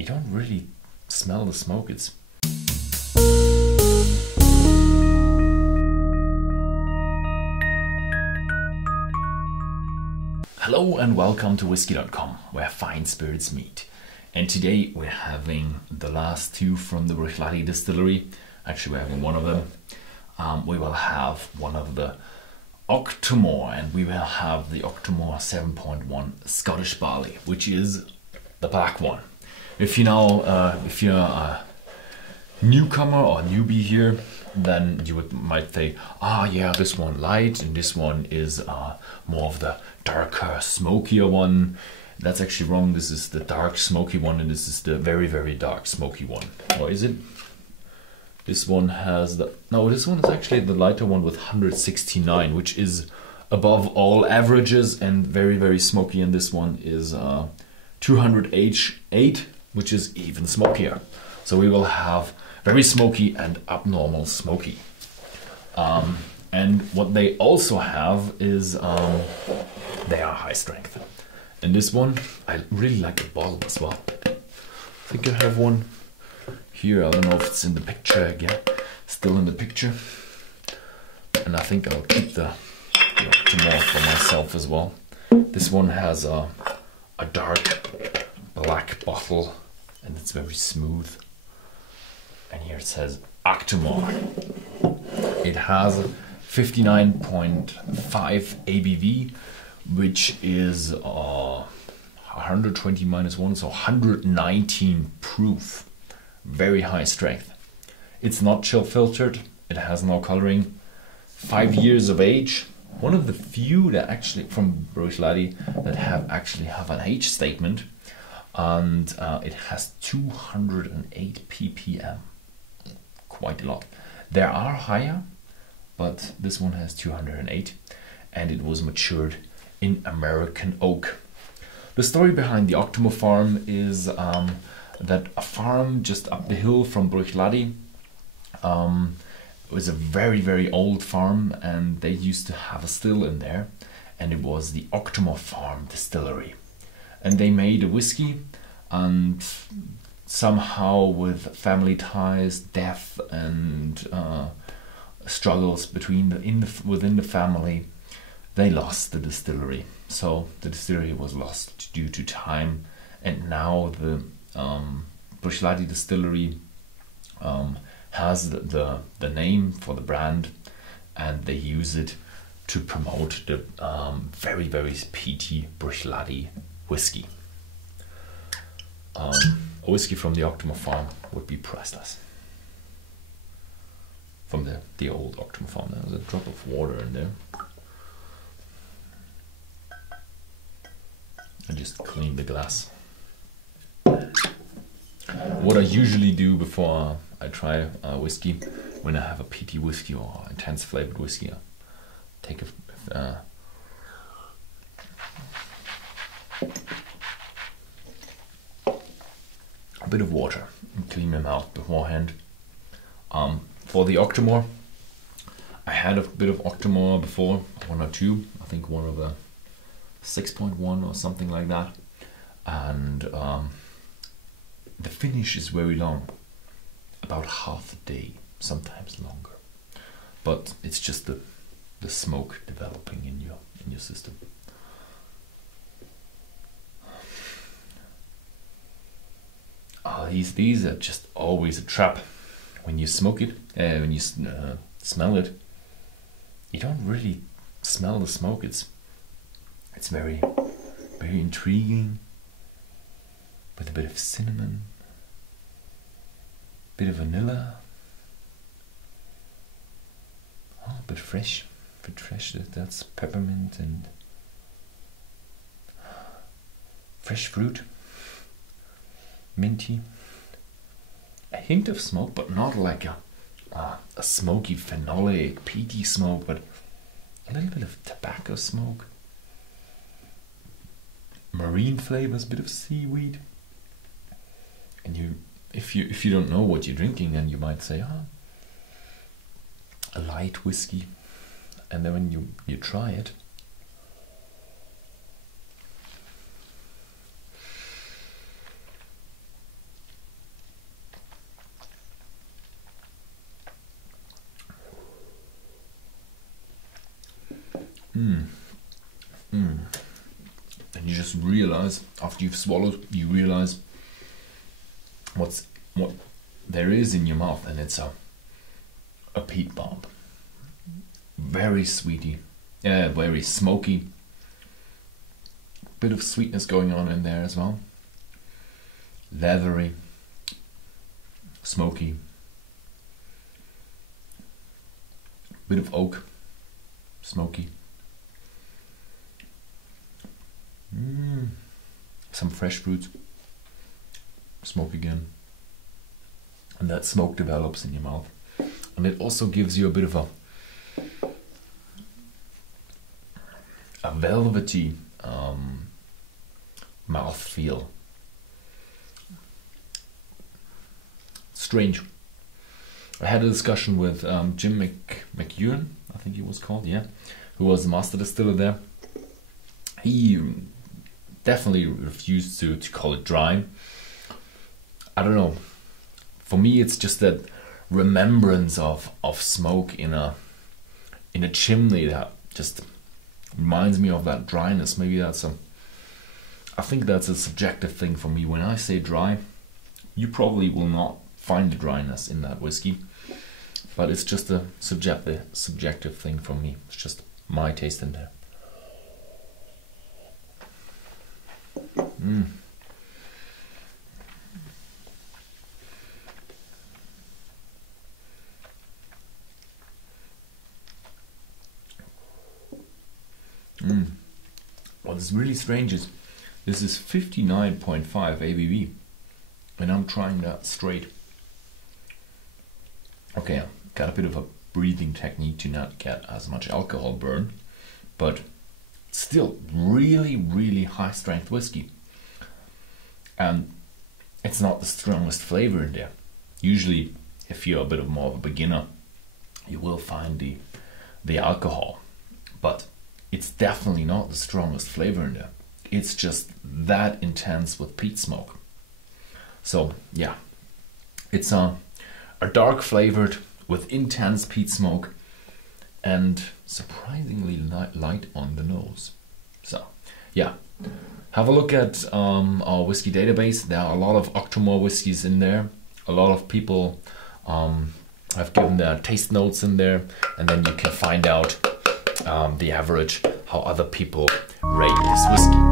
You don't really smell the smoke. It's Hello and welcome to Whisky.com, where fine spirits meet. And today we're having the last two from the Peaty distillery. Actually, we're having one of them. We will have one of the Octomore, and we will have the Octomore 7.1 Scottish barley, which is the black one. If you're a newcomer or newbie here, then you might say, yeah, this one light and this one is more of the darker, smokier one. That's actually wrong. This is the dark, smoky one, and this is the very, very dark, smoky one. Or is it? This one has the... No, this one is actually the lighter one with 169, which is above all averages and very, very smoky. And this one is 208, which is even smokier. So we will have very smoky and abnormal smoky. And what they also have is they are high strength. And this one, I really like the bottle as well. I think I have one here. I don't know if it's in the picture. Yeah, still in the picture. And I think I'll keep the Octomore for myself as well. This one has a dark black bottle and it's very smooth. And here it says Octomore. It has 59.5 ABV, which is 120 minus 1, so 119 proof. Very high strength. It's not chill filtered, it has no coloring. 5 years of age. One of the few that actually from Peaty that have an age statement, and it has 208 ppm. Quite a lot. There are higher, but this one has 208, and it was matured in American oak. The story behind the Octomore farm is that a farm just up the hill from Peaty was a very, very old farm, and they used to have a still in there, and it was the Octomore Farm Distillery. And they made a whiskey, and somehow with family ties, death, and struggles within the family, they lost the distillery. So the distillery was lost due to time, and now the Peaty distillery has the name for the brand, and they use it to promote the very, very peaty Peaty whiskey. A whiskey from the Octomore farm would be priceless. From the old Octomore farm. There's a drop of water in there. I just cleaned the glass. What I usually do before I try a whiskey, when I have a peaty whiskey or intense flavored whiskey, I take a bit of water and clean my mouth beforehand. For the Octomore, I had a bit of Octomore before, one or two. I think one of the 6.1 or something like that. And the finish is very long, about half a day, sometimes longer. But it's just the smoke developing in your system. These are just always a trap. When you smoke it, when you smell it, you don't really smell the smoke. It's very, very intriguing, with a bit of cinnamon, bit of vanilla, a bit fresh. That's peppermint and fresh fruit. Minty, a hint of smoke, but not like a smoky phenolic peaty smoke, but a little bit of tobacco smoke, marine flavors, bit of seaweed. And if you don't know what you're drinking, then you might say, a light whiskey, and then when you try it, And you just realize, after you've swallowed, you realize what there is in your mouth, and it's a peat bomb. Very sweety, very smoky. Bit of sweetness going on in there as well. Leathery, smoky. Bit of oak, smoky. Some fresh fruit, smoke again. And that smoke develops in your mouth. And it also gives you a bit of a velvety mouth feel. Strange. I had a discussion with Jim McEwen, I think he was called, yeah, who was the master distiller there. He definitely refused to call it dry. I don't know. For me, it's just that remembrance of smoke in a chimney that just reminds me of that dryness. Maybe I think that's a subjective thing for me. When I say dry, you probably will not find the dryness in that whiskey, but it's just a subjective thing for me. It's just my taste in there. What's really strange is this is 59.5 ABV, and I'm trying that straight. Okay, I got a bit of a breathing technique to not get as much alcohol burn, but still really, really high strength whiskey. And it's not the strongest flavor in there. Usually, if you're a bit more of a beginner, you will find the alcohol, but it's definitely not the strongest flavor in there. It's just that intense with peat smoke. So yeah, it's a dark flavored with intense peat smoke and surprisingly light on the nose. So yeah, have a look at our whiskey database. There are a lot of Octomore whiskies in there. A lot of people have given their taste notes in there, and then you can find out the average, how other people rate this whiskey.